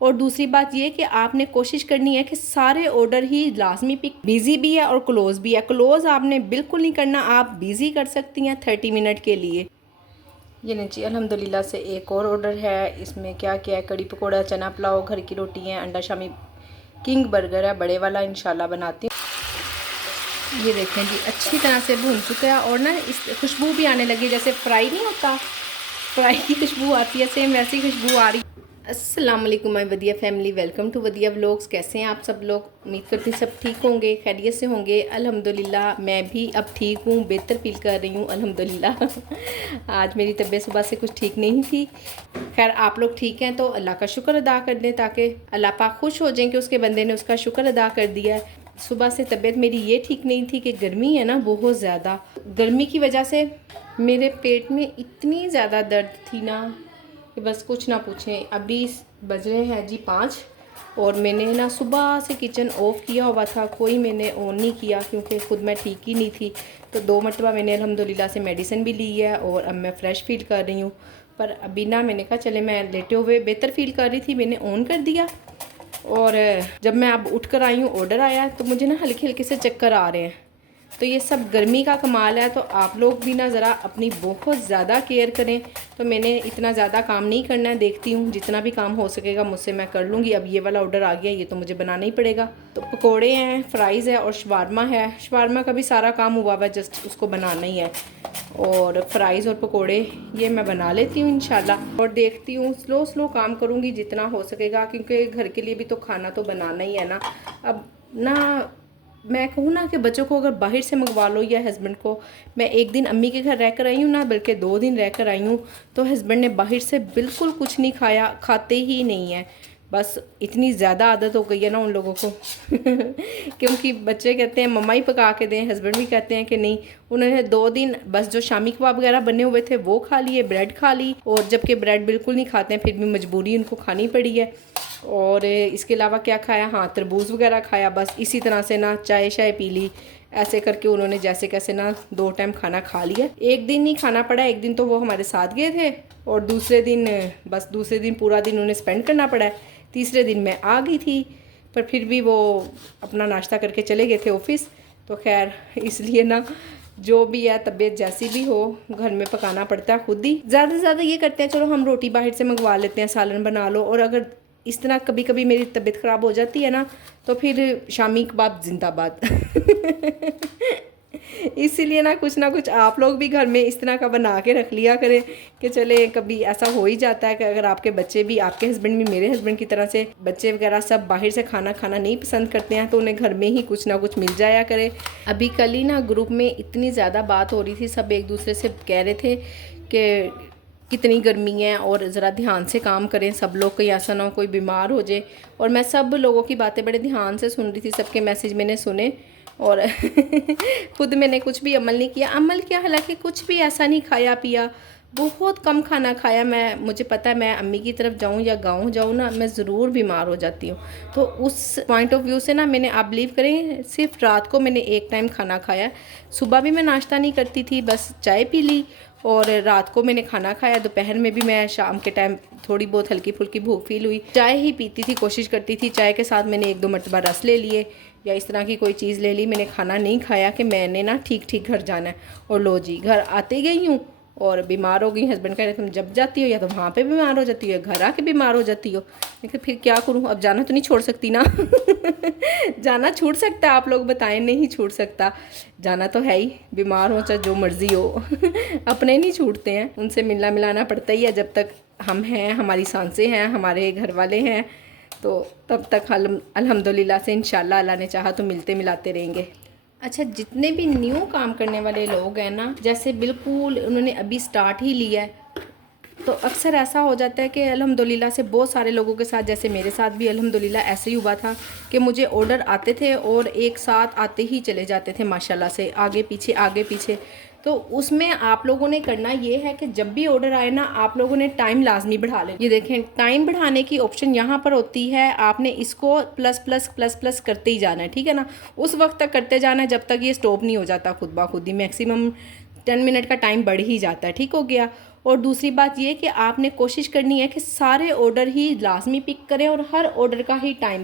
और दूसरी बात ये कि आपने कोशिश करनी है कि सारे ऑर्डर ही लाजमी पिक, बिज़ी भी है और क्लोज़ भी है। क्लोज़ आपने बिल्कुल नहीं करना, आप बिज़ी कर सकती हैं 30 मिनट के लिए। ये नहीं जी, अल्हम्दुलिल्लाह से एक और ऑर्डर है। इसमें क्या क्या है, कड़ी पकौड़ा, चना पुलाव, घर की रोटी है, अंडा शामी, किंग बर्गर है, बड़े वाला इंशाल्लाह बनाती हूँ। ये देखें जी, अच्छी तरह से भून चुका है और ना इस खुशबू भी आने लगी, जैसे फ्राई नहीं होता, फ्राई की खुशबू आती है, सेम वैसी खुशबू आ रही। अस्सलाम वालेकुम my Vadiya family, welcome to Vadiya vlogs. कैसे हैं आप सब लोग? उम्मीद करती हूँ सब ठीक होंगे, खैरियत से होंगे। अल्हम्दुलिल्लाह मैं भी अब ठीक हूँ, बेहतर फील कर रही हूँ अल्हम्दुलिल्लाह। आज मेरी तबीयत सुबह से कुछ ठीक नहीं थी। खैर आप लोग ठीक हैं तो अल्लाह का शुक्र अदा कर दें, ताकि अल्लाह पाक खुश हो जाएं कि उसके बंदे ने उसका शुक्र अदा कर दिया है। सुबह से तबीयत मेरी ये ठीक नहीं थी कि गर्मी है ना बहुत ज़्यादा, गर्मी की वजह से मेरे पेट में इतनी ज़्यादा दर्द थी ना कि बस कुछ ना पूछें। अभी बज रहे हैं जी 5 और मैंने ना सुबह से किचन ऑफ़ किया हुआ था, कोई मैंने ऑन नहीं किया क्योंकि ख़ुद मैं ठीक ही नहीं थी। तो 2 मरतबा मैंने अल्हम्दुलिल्लाह से मेडिसिन भी ली है और अब मैं फ़्रेश फ़ील कर रही हूँ। पर अभी ना मैंने कहा चले, मैं लेटे हुए बेहतर फ़ील कर रही थी, मैंने ऑन कर दिया और जब मैं अब उठ कर आई हूँ, ऑर्डर आया तो मुझे ना हल्के हल्के से चक्कर आ रहे हैं। तो ये सब गर्मी का कमाल है। तो आप लोग भी ना ज़रा अपनी बहुत ज़्यादा केयर करें। तो मैंने इतना ज़्यादा काम नहीं करना है, देखती हूँ जितना भी काम हो सकेगा मुझसे मैं कर लूँगी। अब ये वाला ऑर्डर आ गया, ये तो मुझे बनाना ही पड़ेगा। तो पकोड़े हैं, फ्राइज़ है और शवारमा है। शवारमा का भी सारा काम हुआ हुआ है, जस्ट उसको बनाना ही है। और फ्राइज़ और पकोड़े ये मैं बना लेती हूँ इंशाल्लाह। और देखती हूँ स्लो स्लो काम करूँगी जितना हो सकेगा, क्योंकि घर के लिए भी तो खाना तो बनाना ही है ना। अब ना मैं कहूँ ना कि बच्चों को अगर बाहर से मंगवा लो या हस्बैंड को, मैं एक दिन अम्मी के घर रहकर आई हूँ ना, बल्कि 2 दिन रहकर आई हूँ, तो हस्बैंड ने बाहर से बिल्कुल कुछ नहीं खाया, खाते ही नहीं है। बस इतनी ज़्यादा आदत हो गई है ना उन लोगों को। क्योंकि बच्चे कहते हैं मम्मा ही पका के दें, हस्बैंड भी कहते हैं कि नहीं। उन्होंने 2 दिन बस जो शामी कबाब वगैरह बने हुए थे वो खा लिए, ब्रेड खा ली, और जबकि ब्रेड बिल्कुल नहीं खाते हैं फिर भी मजबूरी उनको खानी पड़ी है। और इसके अलावा क्या खाया, हाँ तरबूज वगैरह खाया। बस इसी तरह से ना चाय शाय पी ली, ऐसे करके उन्होंने जैसे कैसे ना 2 टाइम खाना खा लिया। एक दिन नहीं खाना पड़ा, एक दिन तो वो हमारे साथ गए थे और दूसरे दिन बस दूसरे दिन पूरा दिन उन्हें स्पेंड करना पड़ा है। तीसरे दिन मैं आ गई थी, पर फिर भी वो अपना नाश्ता करके चले गए थे ऑफिस। तो खैर इसलिए ना जो भी है, तबीयत जैसी भी हो, घर में पकाना पड़ता है खुद ही। ज़्यादा से ज़्यादा ये करते हैं चलो हम रोटी बाहर से मंगवा लेते हैं, सालन बना लो। और अगर इस तरह कभी कभी मेरी तबीयत ख़राब हो जाती है ना, तो फिर शामी कबाब जिंदाबाद। इसीलिए ना कुछ आप लोग भी घर में इस तरह का बना के रख लिया करें कि चले कभी ऐसा हो ही जाता है कि अगर आपके बच्चे भी, आपके हस्बैंड भी मेरे हस्बैंड की तरह से बच्चे वगैरह सब बाहर से खाना खाना नहीं पसंद करते हैं, तो उन्हें घर में ही कुछ ना कुछ मिल जाया करे। अभी कल ही ना ग्रुप में इतनी ज़्यादा बात हो रही थी, सब एक दूसरे से कह रहे थे कि कितनी गर्मी है और ज़रा ध्यान से काम करें सब लोग, कहीं ऐसा ना हो कोई बीमार हो जाए। और मैं सब लोगों की बातें बड़े ध्यान से सुन रही थी, सबके मैसेज मैंने सुने और खुद मैंने कुछ भी अमल नहीं किया। अमल क्या, हालांकि कुछ भी ऐसा नहीं खाया पिया, बहुत कम खाना खाया। मैं, मुझे पता है मैं अम्मी की तरफ जाऊं या गांव जाऊं ना, मैं ज़रूर बीमार हो जाती हूँ। तो उस पॉइंट ऑफ व्यू से ना मैंने, आप बिलीव करें, सिर्फ रात को मैंने एक टाइम खाना खाया। सुबह भी मैं नाश्ता नहीं करती थी, बस चाय पी ली और रात को मैंने खाना खाया। दोपहर में भी मैं शाम के टाइम थोड़ी बहुत हल्की फुल्की भूख फील हुई, चाय ही पीती थी, कोशिश करती थी। चाय के साथ मैंने 1-2 मरतबा रस ले लिए या इस तरह की कोई चीज़ ले ली। मैंने खाना नहीं खाया कि मैंने ना ठीक ठीक घर जाना है। और लो जी, घर आते गई हूँ और बीमार हो गई। हस्बैंड कह रहे तुम जब जाती हो या तो वहाँ पे बीमार हो जाती हो या घर आके बीमार हो जाती हो। लेकिन फिर क्या करूँ, अब जाना तो नहीं छोड़ सकती ना। जाना छूट सकता है, आप लोग बताएं, नहीं छूट सकता, जाना तो है ही। बीमार हो चाहे जो मर्ज़ी हो, अपने नहीं छूटते हैं, उनसे मिलना मिलाना पड़ता ही है। जब तक हम हैं, हमारी सांसें हैं, हमारे घर वाले हैं, तो तब तक अल्हम्दुलिल्लाह से इंशाल्लाह अल्लाह ने चाहा तो मिलते मिलाते रहेंगे। अच्छा, जितने भी न्यू काम करने वाले लोग हैं ना, जैसे बिल्कुल उन्होंने अभी स्टार्ट ही लिया है, तो अक्सर ऐसा हो जाता है कि अल्हम्दुलिल्लाह से बहुत सारे लोगों के साथ, जैसे मेरे साथ भी अल्हम्दुलिल्लाह ऐसे ही हुआ था कि मुझे ऑर्डर आते थे और एक साथ आते ही चले जाते थे माशाल्लाह से, आगे पीछे आगे पीछे। तो उसमें आप लोगों ने करना ये है कि जब भी ऑर्डर आए ना, आप लोगों ने टाइम लाजमी बढ़ा लें। ये देखें, टाइम बढ़ाने की ऑप्शन यहाँ पर होती है, आपने इसको प्लस प्लस प्लस प्लस करते ही जाना है, ठीक है ना। उस वक्त तक करते जाना है जब तक ये स्टॉप नहीं हो जाता खुद ब खुद ही। मैक्सिमम 10 मिनट का टाइम बढ़ ही जाता है, ठीक हो गया। और दूसरी बात ये कि आपने कोशिश करनी है कि सारे ऑर्डर ही लाजमी पिक करें और हर ऑर्डर का ही टाइम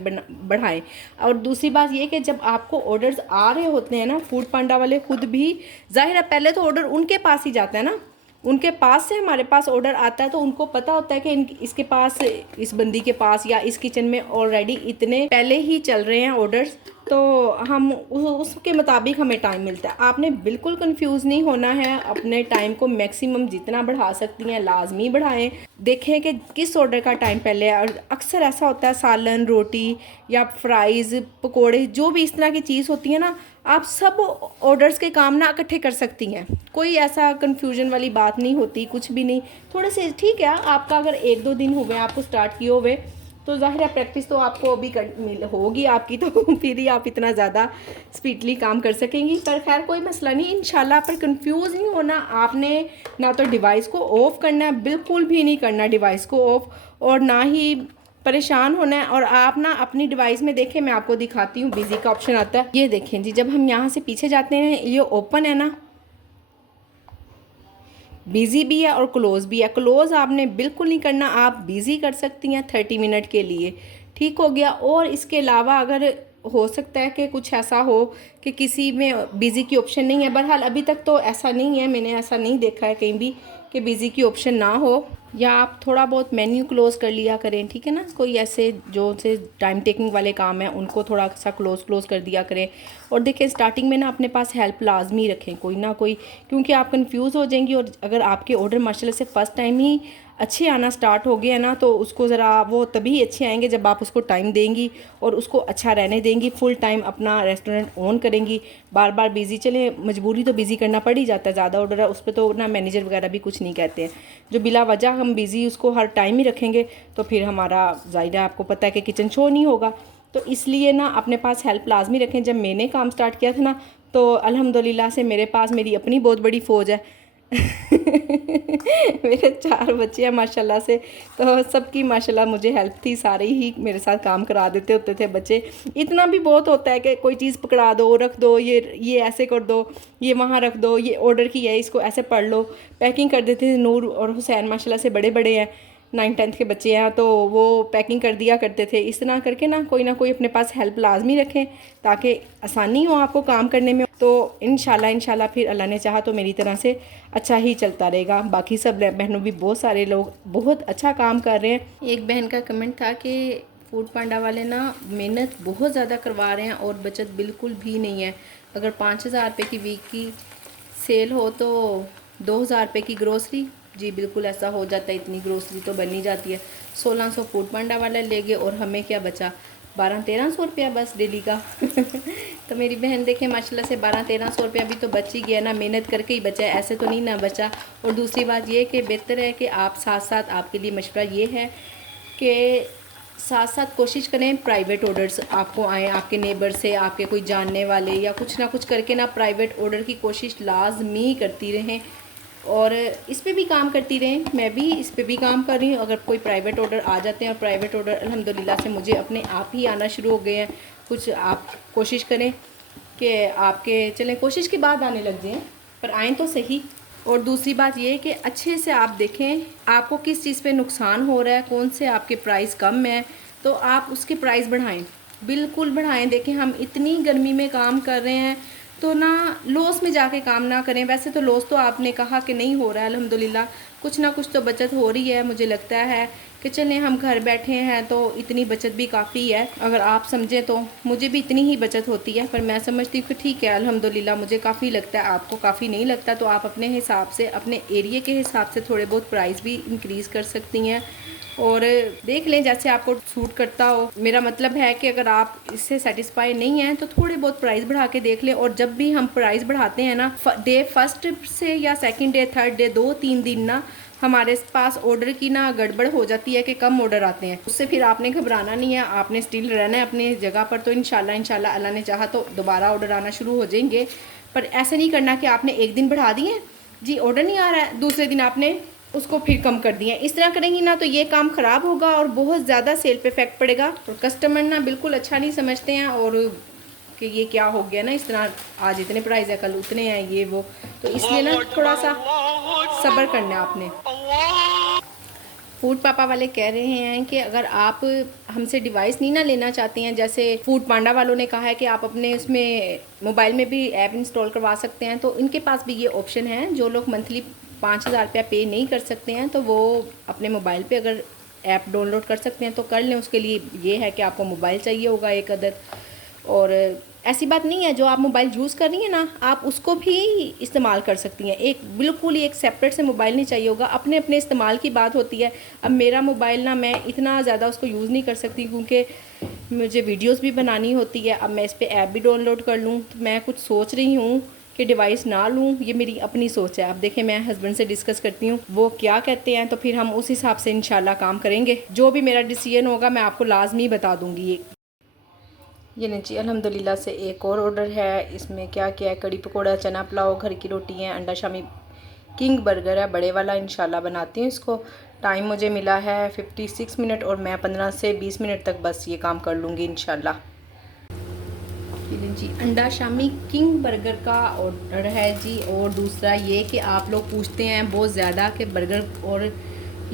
बढ़ाएं। और दूसरी बात ये कि जब आपको ऑर्डर्स आ रहे होते हैं ना, फूड पांडा वाले खुद भी, जाहिर है पहले तो ऑर्डर उनके पास ही जाता है ना, उनके पास से हमारे पास ऑर्डर आता है, तो उनको पता होता है कि इसके पास, इस बंदी के पास या इस किचन में ऑलरेडी इतने पहले ही चल रहे हैं ऑर्डर्स, तो हम उसके मुताबिक हमें टाइम मिलता है। आपने बिल्कुल कंफ्यूज नहीं होना है, अपने टाइम को मैक्सिमम जितना बढ़ा सकती हैं लाजमी बढ़ाएं। देखें कि किस ऑर्डर का टाइम पहले है। और अक्सर ऐसा होता है सालन, रोटी या फ्राइज़, पकोड़े, जो भी इस तरह की चीज़ होती है ना, आप सब ऑर्डर्स के काम ना इकट्ठे कर सकती हैं। कोई ऐसा कन्फ्यूजन वाली बात नहीं होती, कुछ भी नहीं। थोड़े से ठीक है, आपका अगर 1-2 दिन हुए आपको स्टार्ट किए हुए, तो ज़ाहिर है प्रैक्टिस तो आपको अभी होगी आपकी, तो फिर ही आप इतना ज़्यादा स्पीडली काम कर सकेंगी। पर खैर कोई मसला नहीं, इंशाल्लाह। पर कंफ्यूज नहीं होना आपने, ना तो डिवाइस को ऑफ़ करना है, बिल्कुल भी नहीं करना डिवाइस को ऑफ़, और ना ही परेशान होना है। और आप ना अपनी डिवाइस में देखें, मैं आपको दिखाती हूँ, बिज़ी का ऑप्शन आता है, ये देखें जी। जब हम यहाँ से पीछे जाते हैं, ये ओपन है ना, बिज़ी भी है और क्लोज़ भी है। क्लोज़ आपने बिल्कुल नहीं करना, आप बिज़ी कर सकती हैं 30 मिनट के लिए, ठीक हो गया। और इसके अलावा अगर हो सकता है कि कुछ ऐसा हो कि किसी में बिज़ी की ऑप्शन नहीं है, बहरहाल अभी तक तो ऐसा नहीं है, मैंने ऐसा नहीं देखा है कहीं भी कि बिज़ी की ऑप्शन ना हो, या आप थोड़ा बहुत मेन्यू क्लोज़ कर लिया करें, ठीक है ना। कोई ऐसे जो से टाइम टेकिंग वाले काम हैं उनको थोड़ा सा क्लोज़ कर दिया करें। और देखिए स्टार्टिंग में ना अपने पास हेल्प लाजमी रखें, कोई ना कोई, क्योंकि आप कंफ्यूज हो जाएंगी। और अगर आपके ऑर्डर माशाल्लाह से फ़र्स्ट टाइम ही अच्छे आना स्टार्ट हो गए हैं ना, तो उसको ज़रा वो तभी अच्छे आएंगे जब आप उसको टाइम देंगी और उसको अच्छा रहने देंगी, फुल टाइम अपना रेस्टोरेंट ऑन करेंगी। बार बार बिज़ी, चले मजबूरी तो बिज़ी करना पड़ ही जाता है, ज़्यादा ऑर्डर है उस पर तो ना मैनेजर वगैरह भी कुछ नहीं कहते हैं। जो बिला वजह हम बिज़ी उसको हर टाइम ही रखेंगे तो फिर हमारा ज़ाहिर है आपको पता है कि किचन शो नहीं होगा। तो इसलिए ना अपने पास हेल्प लाजमी रखें। जब मैंने काम स्टार्ट किया था ना, तो अल्हम्दुलिल्लाह से मेरे पास मेरी अपनी बहुत बड़ी फ़ौज है मेरे 4 बच्चे हैं माशाल्लाह से, तो सबकी माशाल्लाह मुझे हेल्प थी, सारे ही मेरे साथ काम करा देते होते थे बच्चे। इतना भी बहुत होता है कि कोई चीज़ पकड़ा दो, रख दो, ये ऐसे कर दो, ये वहाँ रख दो, ये ऑर्डर की है, इसको ऐसे पढ़ लो, पैकिंग कर देते थे। नूर और हुसैन माशाल्लाह से बड़े बड़े हैं, 9th-10th के बच्चे हैं, तो वो पैकिंग कर दिया करते थे। इस तरह करके ना कोई अपने पास हेल्प लाजमी रखें ताकि आसानी हो आपको काम करने में। तो इंशाल्लाह फिर अल्लाह ने चाहा तो मेरी तरह से अच्छा ही चलता रहेगा। बाकी सब बहनों भी बहुत सारे लोग बहुत अच्छा काम कर रहे हैं। एक बहन का कमेंट था कि फूड पांडा वाले ना मेहनत बहुत ज़्यादा करवा रहे हैं और बचत बिल्कुल भी नहीं है। अगर 5,000 रुपये की वीक की सेल हो तो 2,000 रुपये की ग्रोसरी, जी बिल्कुल ऐसा हो जाता है, इतनी ग्रोसरी तो बन ही जाती है। 1,600 फूड पांडा वाला ले गए और हमें क्या बचा, 1200-1300 रुपया बस डेली का तो मेरी बहन देखें माशाल्लाह से 1200-1300 रुपया भी तो बच ही गया ना, मेहनत करके ही बचा है, ऐसे तो नहीं ना बचा। और दूसरी बात ये कि बेहतर है कि आप साथ साथ, आपके लिए मशवरा ये है कि साथ साथ कोशिश करें प्राइवेट ऑर्डर्स आपको आएँ, आपके नेबर से, आपके कोई जानने वाले, या कुछ ना कुछ करके ना प्राइवेट ऑर्डर की कोशिश लाजमी करती रहें और इस पे भी काम करती रहें। मैं भी इस पे भी काम कर रही हूँ। अगर कोई प्राइवेट ऑर्डर आ जाते हैं, और प्राइवेट ऑर्डर अल्हम्दुलिल्लाह से मुझे अपने आप ही आना शुरू हो गए हैं। कुछ आप कोशिश करें कि आपके चलें कोशिश के बाद आने लग जाएँ, पर आएँ तो सही। और दूसरी बात ये है कि अच्छे से आप देखें आपको किस चीज़ पे नुकसान हो रहा है, कौन से आपके प्राइस कम है, तो आप उसके प्राइस बढ़ाएं, बिल्कुल बढ़ाएं। देखें हम इतनी गर्मी में काम कर रहे हैं, तो ना लॉस में जाके काम ना करें। वैसे तो लॉस तो आपने कहा कि नहीं हो रहा है, अल्हम्दुलिल्लाह कुछ ना कुछ तो बचत हो रही है। मुझे लगता है कि चलें हम घर बैठे हैं तो इतनी बचत भी काफ़ी है। अगर आप समझें तो मुझे भी इतनी ही बचत होती है, पर मैं समझती हूँ कि ठीक है अल्हम्दुलिल्लाह मुझे काफ़ी लगता है, आपको काफ़ी नहीं लगता, तो आप अपने हिसाब से, अपने एरिए के हिसाब से थोड़े बहुत प्राइस भी इंक्रीज़ कर सकती हैं और देख लें जैसे आपको सूट करता हो। मेरा मतलब है कि अगर आप इससे सेटिस्फाई नहीं हैं तो थोड़े बहुत प्राइस बढ़ा के देख लें। और जब भी हम प्राइस बढ़ाते हैं ना, डे फर्स्ट से या सेकंड डे, थर्ड डे, 2-3 दिन ना हमारे पास ऑर्डर की ना गड़बड़ हो जाती है कि कम ऑर्डर आते हैं। उससे फिर आपने घबराना नहीं है, आपने स्टिल रहना है अपनी जगह पर। तो इंशाल्लाह अल्लाह ने चाहा तो दोबारा ऑर्डर आना शुरू हो जाएंगे। पर ऐसे नहीं करना कि आपने एक दिन बढ़ा दिए जी, ऑर्डर नहीं आ रहा है, दूसरे दिन आपने उसको फिर कम कर दिया। इस तरह करेंगी ना तो ये काम ख़राब होगा और बहुत ज़्यादा सेल पे इफेक्ट पड़ेगा और कस्टमर ना बिल्कुल अच्छा नहीं समझते हैं और कि ये क्या हो गया ना, इस तरह आज इतने प्राइस है कल उतने हैं ये वो, तो इसलिए ना थोड़ा सा सब्र करना है आपने। फूड पापा वाले कह रहे हैं कि अगर आप हमसे डिवाइस नहीं ना लेना चाहते हैं, जैसे फूड पांडा वालों ने कहा है कि आप अपने उसमें मोबाइल में भी ऐप इंस्टॉल करवा सकते हैं, तो इनके पास भी ये ऑप्शन है। जो लोग मंथली 5,000 रुपया पे नहीं कर सकते हैं तो वो अपने मोबाइल पे अगर ऐप डाउनलोड कर सकते हैं तो कर लें। उसके लिए ये है कि आपको मोबाइल चाहिए होगा एक अदद, और ऐसी बात नहीं है जो आप मोबाइल यूज़ कर रही हैं ना आप उसको भी इस्तेमाल कर सकती हैं। एक बिल्कुल ही एक सेपरेट से मोबाइल नहीं चाहिए होगा, अपने अपने इस्तेमाल की बात होती है। अब मेरा मोबाइल ना मैं इतना ज़्यादा उसको यूज़ नहीं कर सकती क्योंकि मुझे वीडियोस भी बनानी होती है। अब मैं इस पर ऐप भी डाउनलोड कर लूँ तो मैं कुछ सोच रही हूँ कि डिवाइस ना लूँ, ये मेरी अपनी सोच है। अब देखें मैं हस्बैंड से डिस्कस करती हूँ वो क्या कहते हैं, तो फिर हम उस हिसाब से इंशाल्लाह काम करेंगे। जो भी मेरा डिसीजन होगा मैं आपको लाजमी बता दूँगी। ये नीचे अल्हम्दुलिल्लाह से एक और ऑर्डर है। इसमें क्या क्या है, कड़ी पकौड़ा, चना पुलाव, घर की रोटी है, अंडा शामी किंग बर्गर है बड़े वाला। इंशाल्लाह बनाती हूँ इसको। टाइम मुझे मिला है 56 मिनट और मैं 15 से 20 मिनट तक बस ये काम कर लूँगी इंशाल्लाह। जी अंडा शामी किंग बर्गर का ऑर्डर है जी। और दूसरा ये कि आप लोग पूछते हैं बहुत ज़्यादा कि बर्गर और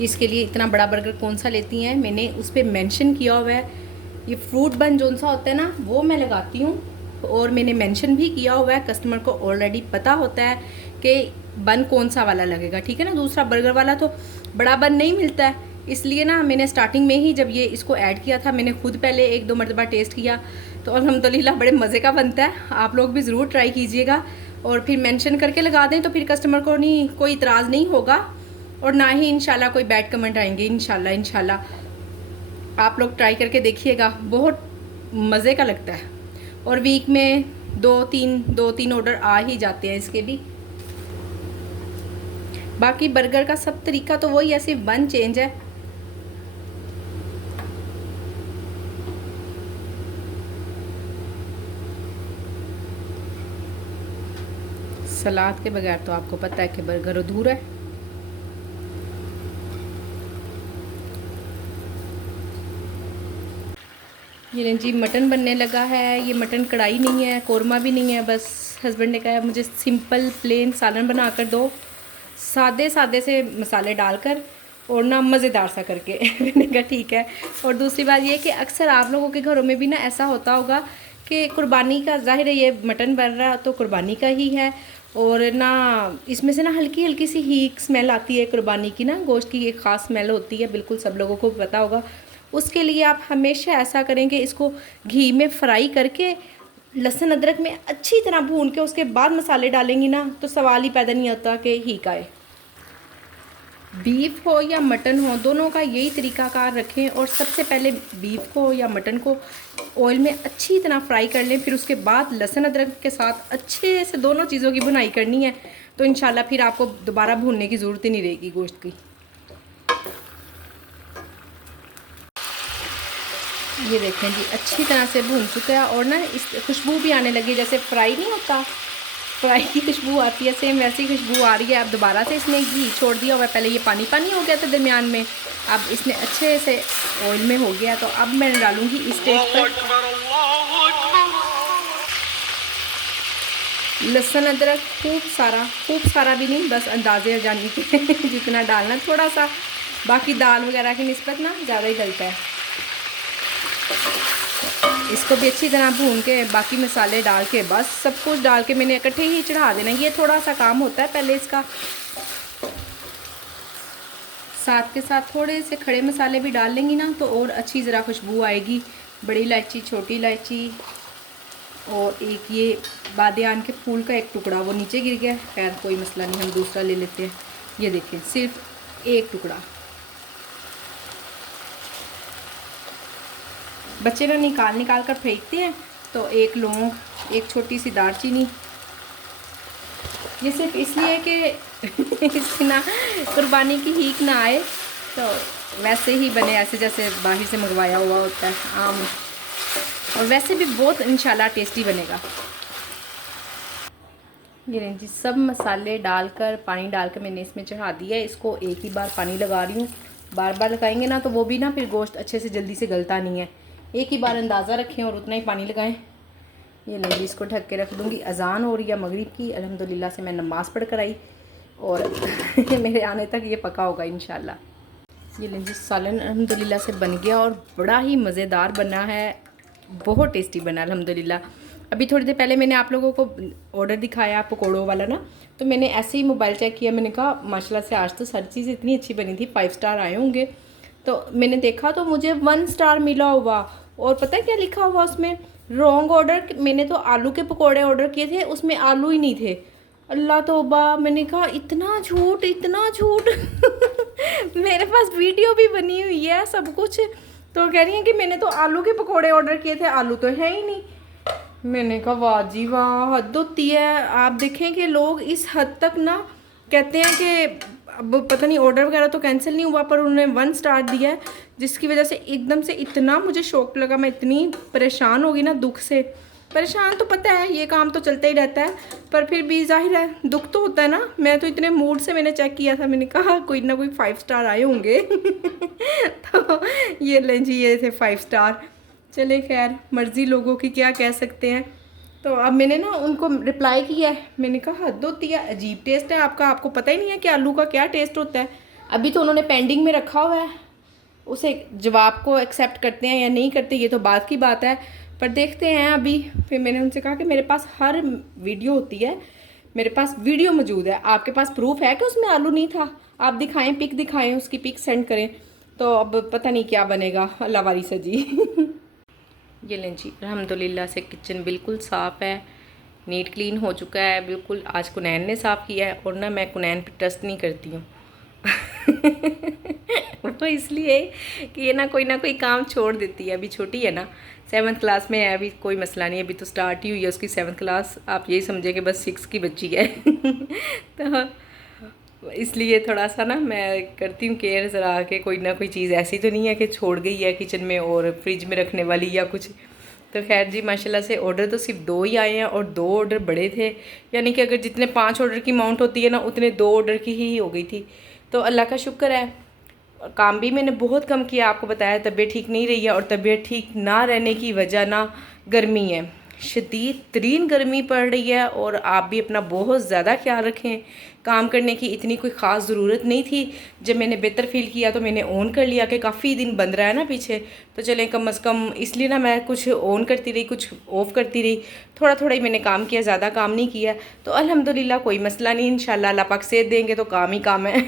इसके लिए इतना बड़ा बर्गर कौन सा लेती हैं, मैंने उस पर मेंशन किया हुआ है। ये फ्रूट बन जो सा होता है ना वो मैं लगाती हूँ और मैंने मेंशन भी किया हुआ है। कस्टमर को ऑलरेडी पता होता है कि बन कौन सा वाला लगेगा, ठीक है ना। दूसरा बर्गर वाला तो बड़ा बन नहीं मिलता है, इसलिए ना मैंने स्टार्टिंग में ही जब ये इसको ऐड किया था मैंने खुद पहले 1-2 मरतबा टेस्ट किया तो अल्हम्दुलिल्लाह बड़े मज़े का बनता है। आप लोग भी ज़रूर ट्राई कीजिएगा और फिर मेंशन करके लगा दें तो फिर कस्टमर को नहीं कोई इतराज़ नहीं होगा और ना ही इंशाल्लाह कोई बैड कमेंट आएंगे। इंशाल्लाह आप लोग ट्राई करके देखिएगा, बहुत मज़े का लगता है। और वीक में 2-3 ऑर्डर आ ही जाते हैं इसके भी। बाकी बर्गर का सब तरीका तो वही है, सिर्फ बन चेंज है। सलाद के बगैर तो आपको पता है कि बर्गर अधूरा है। ये जी मटन बनने लगा है। ये मटन कढ़ाई नहीं है, कौरमा भी नहीं है, बस हस्बैंड ने कहा मुझे सिंपल प्लेन सालन बना कर दो, सादे सादे से मसाले डालकर और ना मज़ेदार सा करके मैंने कहा ठीक है। और दूसरी बात ये कि अक्सर आप लोगों के घरों में भी ना ऐसा होता होगा कि कुर्बानी का, ज़ाहिर है ये मटन बन रहा है तो कुर्बानी का ही है और ना इसमें से ना हल्की हल्की सी हीक स्मेल आती है कुर्बानी की, ना गोश्त की एक ख़ास स्मेल होती है, बिल्कुल सब लोगों को पता होगा। उसके लिए आप हमेशा ऐसा करेंगे, इसको घी में फ्राई करके लहसुन अदरक में अच्छी तरह भून के उसके बाद मसाले डालेंगी ना तो सवाल ही पैदा नहीं होता कि हीक आए। बीफ हो या मटन हो दोनों का यही तरीकाकार रखें और सबसे पहले बीफ को या मटन को ऑयल में अच्छी तरह फ्राई कर लें, फिर उसके बाद लहसुन अदरक के साथ अच्छे से दोनों चीज़ों की भुनाई करनी है तो इंशाल्लाह फिर आपको दोबारा भूनने की ज़रूरत ही नहीं रहेगी गोश्त की। ये देखें जी अच्छी तरह से भून चुका है और ना इस खुशबू भी आने लगी, जैसे फ्राई नहीं होता फ्राई की खुशबू आती है सेम वैसी खुशबू आ रही है। अब दोबारा से इसने घी छोड़ दिया हुआ है, पहले ये पानी पानी हो गया था दरमियान में, अब इसने अच्छे से ऑयल में हो गया। तो अब मैं डालूँगी इस स्टेज पर लहसुन अदरक खूब सारा भी नहीं, बस अंदाजे जानी के जितना डालना थोड़ा सा, बाकी दाल वगैरह की निस्बत ना ज़्यादा ही डलता है। इसको भी अच्छी तरह भून के बाकी मसाले डाल के बस सब कुछ डाल के मैंने इकट्ठे ही चढ़ा देना। ये थोड़ा सा काम होता है पहले इसका, साथ के साथ थोड़े से खड़े मसाले भी डाल लेंगी ना तो और अच्छी ज़रा खुशबू आएगी। बड़ी इलायची, छोटी इलायची और एक ये बादियान के फूल का एक टुकड़ा, वो नीचे गिर गया, खैर कोई मसला नहीं, हम दूसरा ले लेते हैं। ये देखें सिर्फ एक टुकड़ा, बच्चे ना निकाल कर फेंकते हैं। तो एक लौंग, एक छोटी सी दालचीनी, ये सिर्फ इसलिए कि इसकी ना कुर्बानी की हीक ना आए, तो वैसे ही बने ऐसे जैसे बाहर से मंगवाया हुआ होता है आम, और वैसे भी बहुत इंशाल्लाह टेस्टी बनेगा। ये जी सब मसाले डालकर पानी डालकर मैंने इसमें चढ़ा दिया है। इसको एक ही बार पानी लगा रही हूँ, बार बार लगाएंगे ना तो वो भी ना फिर गोश्त अच्छे से जल्दी से गलता नहीं है। एक ही बार अंदाज़ा रखें और उतना ही पानी लगाएं। ये ले जी, इसको ढक के रख दूँगी। अजान हो रही है मगरिब की, अल्हम्दुलिल्लाह से मैं नमाज़ पढ़ कर आई और मेरे आने तक ये पका होगा इंशाल्लाह। ये ले जी, सालन अल्हम्दुलिल्लाह से बन गया और बड़ा ही मज़ेदार बना है, बहुत टेस्टी बना अल्हम्दुलिल्लाह। अभी थोड़ी देर पहले मैंने आप लोगों को ऑर्डर दिखाया पकौड़ों वाला ना, तो मैंने ऐसे ही मोबाइल चेक किया, मैंने कहा माशाल्लाह से आज तो हर चीज़ इतनी अच्छी बनी थी, 5 स्टार आए होंगे। तो मैंने देखा तो मुझे 1 स्टार मिला हुआ, और पता है क्या लिखा हुआ उसमें, रॉन्ग ऑर्डर। मैंने तो आलू के पकौड़े ऑर्डर किए थे, उसमें आलू ही नहीं थे। अल्लाह तौबा, मैंने कहा इतना झूठ, इतना झूठ। मेरे पास वीडियो भी बनी हुई है सब कुछ। तो कह रही हैं कि मैंने तो आलू के पकौड़े ऑर्डर किए थे, आलू तो है ही नहीं। मैंने कहा वाह जी वाह, हद होती है। आप देखें कि लोग इस हद तक ना कहते हैं कि अब पता नहीं ऑर्डर वगैरह तो कैंसिल नहीं हुआ, पर उन्होंने 1 स्टार दिया है, जिसकी वजह से एकदम से इतना मुझे शौक लगा। मैं इतनी परेशान होगी ना दुख से। परेशान तो पता है, ये काम तो चलता ही रहता है, पर फिर भी जाहिर है दुख तो होता है ना। मैं तो इतने मूड से मैंने चेक किया था, मैंने कहा कोई ना कोई 5 स्टार आए होंगे। तो ये लें जी, ये थे 5 स्टार। चले खैर, मर्ज़ी लोगों की, क्या कह सकते हैं। तो अब मैंने ना उनको रिप्लाई किया है, मैंने कहा हद होती है, अजीब टेस्ट है आपका, आपको पता ही नहीं है कि आलू का क्या टेस्ट होता है। अभी तो उन्होंने पेंडिंग में रखा हुआ है, उसे जवाब को एक्सेप्ट करते हैं या नहीं करते ये तो बात की बात है, पर देखते हैं अभी। फिर मैंने उनसे कहा कि मेरे पास हर वीडियो होती है, मेरे पास वीडियो मौजूद है, आपके पास प्रूफ है कि उसमें आलू नहीं था, आप दिखाएं, पिक दिखाएं, उसकी पिक सेंड करें। तो अब पता नहीं क्या बनेगा, अल्लाह वारी से जी। ये लें जी, अल्हम्दुलिल्लाह से किचन बिल्कुल साफ़ है, नीट क्लीन हो चुका है बिल्कुल। आज कुनैन ने साफ़ किया है, और ना मैं कुनैन पे ट्रस्ट नहीं करती हूँ। वो इसलिए कि ये ना कोई काम छोड़ देती है। अभी छोटी है ना, 7th क्लास में है, अभी कोई मसला नहीं, अभी तो स्टार्ट ही हुई है उसकी 7th क्लास। आप यही समझे कि बस 6 की बच्ची है। तो इसलिए थोड़ा सा ना मैं करती हूँ केयर ज़रा, के कोई ना कोई चीज़ ऐसी तो नहीं है कि छोड़ गई है किचन में और फ्रिज में रखने वाली या कुछ। तो खैर जी, माशाल्लाह से ऑर्डर तो सिर्फ 2 ही आए हैं, और 2 ऑर्डर बड़े थे, यानी कि अगर जितने 5 ऑर्डर की अमाउंट होती है ना, उतने 2 ऑर्डर की ही हो गई थी। तो अल्लाह का शुक्र है। काम भी मैंने बहुत कम किया, आपको बताया तबीयत ठीक नहीं रही है, और तबीयत ठीक ना रहने की वजह ना गर्मी है, शदीद तरीन गर्मी पड़ रही है। और आप भी अपना बहुत ज़्यादा ख्याल रखें। काम करने की इतनी कोई ख़ास ज़रूरत नहीं थी, जब मैंने बेहतर फील किया तो मैंने ऑन कर लिया कि काफ़ी दिन बंद रहा है ना पीछे, तो चलें कम अज़ कम, इसलिए ना मैं कुछ ऑन करती रही, कुछ ऑफ़ करती रही, थोड़ा थोड़ा ही मैंने काम किया, ज़्यादा काम नहीं किया। तो अल्हम्दुलिल्लाह कोई मसला नहीं, इंशाल्लाह अल्लाह पाक सेहत देंगे तो काम ही काम है।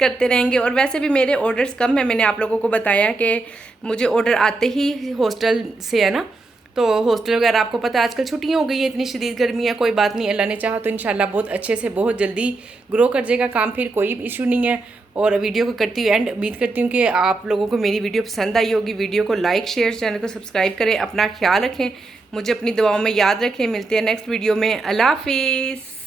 करते रहेंगे। और वैसे भी मेरे ऑर्डर्स कम है, मैंने आप लोगों को बताया कि मुझे ऑर्डर आते ही हॉस्टल से है ना, तो हॉस्टल वगैरह आपको पता है आजकल छुट्टियां हो गई है, इतनी शदीद गर्मी है। कोई बात नहीं, अल्लाह ने चाहा तो इंशाल्लाह बहुत अच्छे से बहुत जल्दी ग्रो कर जाएगा काम, फिर कोई इशू नहीं है। और वीडियो को करती हूँ एंड, उम्मीद करती हूँ कि आप लोगों को मेरी वीडियो पसंद आई होगी। वीडियो को लाइक शेयर, चैनल को सब्सक्राइब करें, अपना ख्याल रखें, मुझे अपनी दुआओं में याद रखें। मिलते हैं नेक्स्ट वीडियो में, अल्लाह हाफिज़।